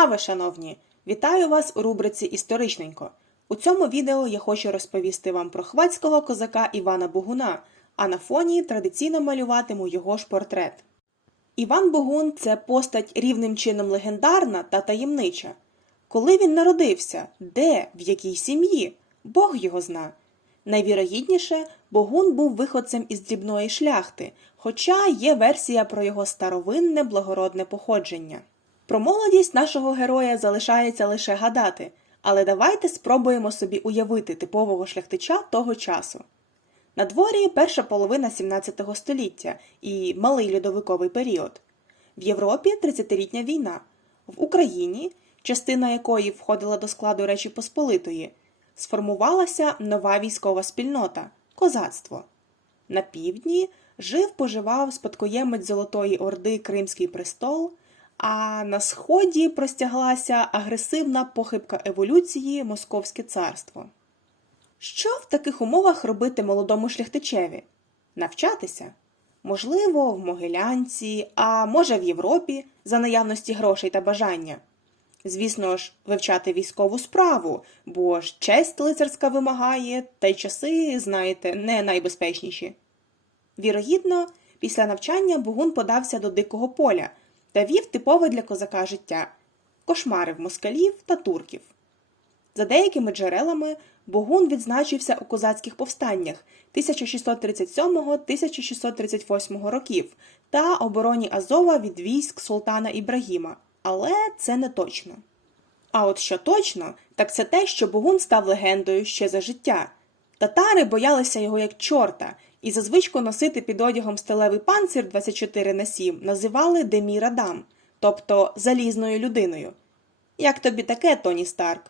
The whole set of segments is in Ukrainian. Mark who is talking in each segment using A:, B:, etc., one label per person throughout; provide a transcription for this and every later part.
A: справи, шановні! Вітаю вас у рубриці Історичненько. У цьому відео я хочу розповісти вам про хвацького козака Івана Богуна, а на фоні традиційно малюватиму його ж портрет. Іван Богун це постать рівним чином легендарна та таємнича. Коли він народився, де, в якій сім'ї, Бог його зна. Найвірогідніше, Богун був виходцем із дрібної шляхти, хоча є версія про його старовинне благородне походження. Про молодість нашого героя залишається лише гадати, але давайте спробуємо собі уявити типового шляхтича того часу. На дворі перша половина 17 століття і малий льодовиковий період. В Європі 30-літня війна. В Україні, частина якої входила до складу Речі Посполитої, сформувалася нова військова спільнота козацтво. На півдні жив поживав спадкоємець Золотої Орди Кримський престол, а на сході простяглася агресивна похибка еволюції Московське царство. Що в таких умовах робити молодому шляхтичеві? Навчатися? Можливо, в Могилянці, а може в Європі за наявності грошей та бажання. Звісно ж, вивчати військову справу, бо ж честь лицарська вимагає, та й часи, знаєте, не найбезпечніші. Вірогідно, після навчання Богун подався до дикого поля та вів типове для козака життя кошмарив москалів та турків. За деякими джерелами, Богун відзначився у козацьких повстаннях 1637-1638 років та обороні Азова від військ султана Ібрагіма, але це не точно. А от що точно, так це те, що Богун став легендою ще за життя. Татари боялися його як чорта, і за звичку носити під одягом сталевий панцир 24 на 7 називали Демірадам, тобто залізною людиною. Як тобі таке, Тоні Старк?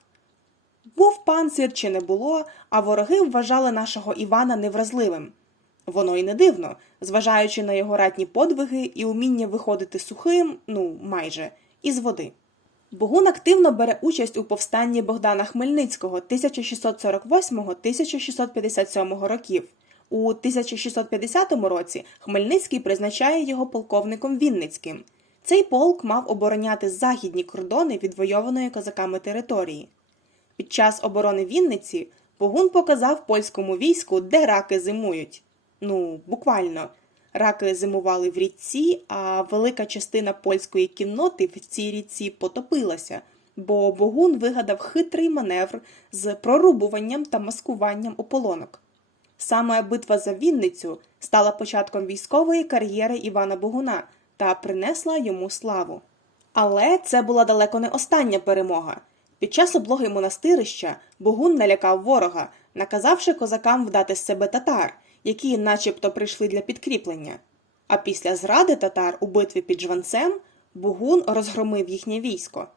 A: Був панцир чи не було, а вороги вважали нашого Івана невразливим. Воно й не дивно, зважаючи на його ратні подвиги і уміння виходити сухим, ну майже, із води. Богун активно бере участь у повстанні Богдана Хмельницького 1648-1657 років. У 1650 році Хмельницький призначає його полковником Вінницьким. Цей полк мав обороняти західні кордони відвойованої козаками території. Під час оборони Вінниці Богун показав польському війську, де раки зимують. Ну, буквально. Раки зимували в річці, а велика частина польської кінноти в цій річці потопилася, бо Богун вигадав хитрий маневр з прорубуванням та маскуванням ополонок. Саме битва за Вінницю стала початком військової кар'єри Івана Богуна та принесла йому славу. Але це була далеко не остання перемога. Під час облоги монастирища Богун налякав ворога, наказавши козакам вдати з себе татар, які начебто прийшли для підкріплення. А після зради татар у битві під Жванцем Богун розгромив їхнє військо.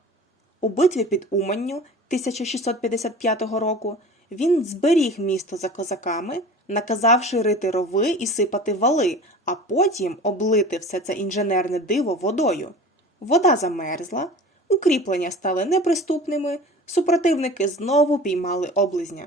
A: У битві під Уманню 1655 року він зберіг місто за козаками, наказавши рити рови і сипати вали, а потім облити все це інженерне диво водою. Вода замерзла, укріплення стали неприступними, супротивники знову піймали облизня.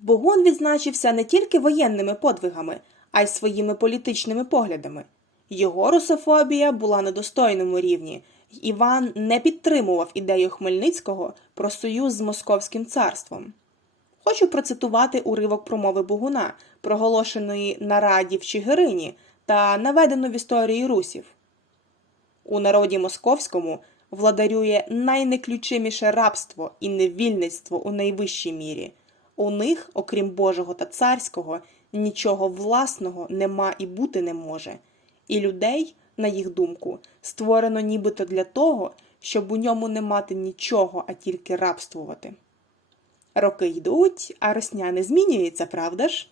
A: Богун відзначився не тільки воєнними подвигами, а й своїми політичними поглядами. Його русофобія була на достойному рівні, Іван не підтримував ідею Хмельницького про союз з Московським царством. Хочу процитувати уривок промови Богуна, проголошеної на Раді в Чигирині та наведену в історії русів. У народі московському владарює найнеключиміше рабство і невільництво у найвищій мірі. У них, окрім Божого та царського, нічого власного нема і бути не може, і людей, на їх думку, створено нібито для того, щоб у ньому не мати нічого, а тільки рабствувати. Роки йдуть, а росня не змінюється, правда ж?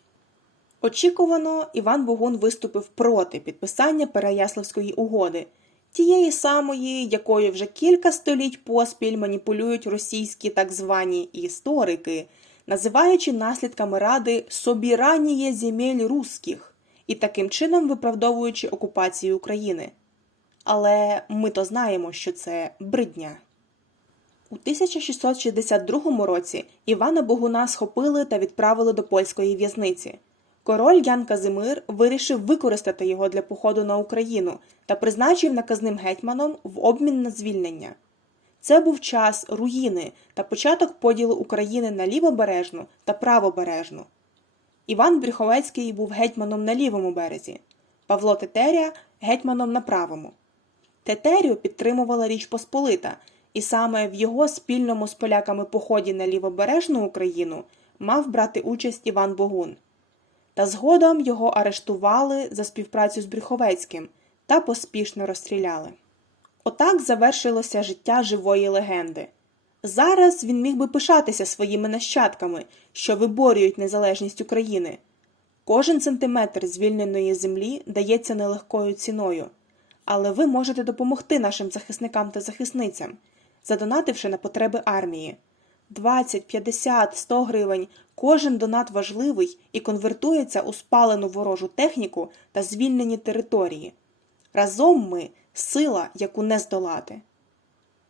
A: Очікувано, Іван Богун виступив проти підписання Переяславської угоди, тієї самої, якою вже кілька століть поспіль маніпулюють російські так звані історики, називаючи наслідками ради собіраніє земель русських і таким чином виправдовуючи окупацію України. Але ми то знаємо, що це бридня. У 1662 році Івана Богуна схопили та відправили до польської в'язниці. Король Ян Казимир вирішив використати його для походу на Україну та призначив наказним гетьманом в обмін на звільнення. Це був час руїни та початок поділу України на лівобережну та правобережну. Іван Брюховецький був гетьманом на лівому березі, Павло Тетеря гетьманом на правому. Тетерю підтримувала Річ Посполита, і саме в його спільному з поляками поході на лівобережну Україну мав брати участь Іван Богун. Та згодом його арештували за співпрацю з Брюховецьким та поспішно розстріляли. Отак завершилося життя живої легенди. Зараз він міг би пишатися своїми нащадками, що виборюють незалежність України. Кожен сантиметр звільненої землі дається нелегкою ціною, але ви можете допомогти нашим захисникам та захисницям, задонативши на потреби армії. 20, 50, 100 гривень кожен донат важливий і конвертується у спалену ворожу техніку та звільнені території. Разом ми сила, яку не здолати.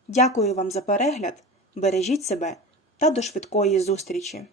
A: Дякую вам за перегляд, бережіть себе та до швидкої зустрічі!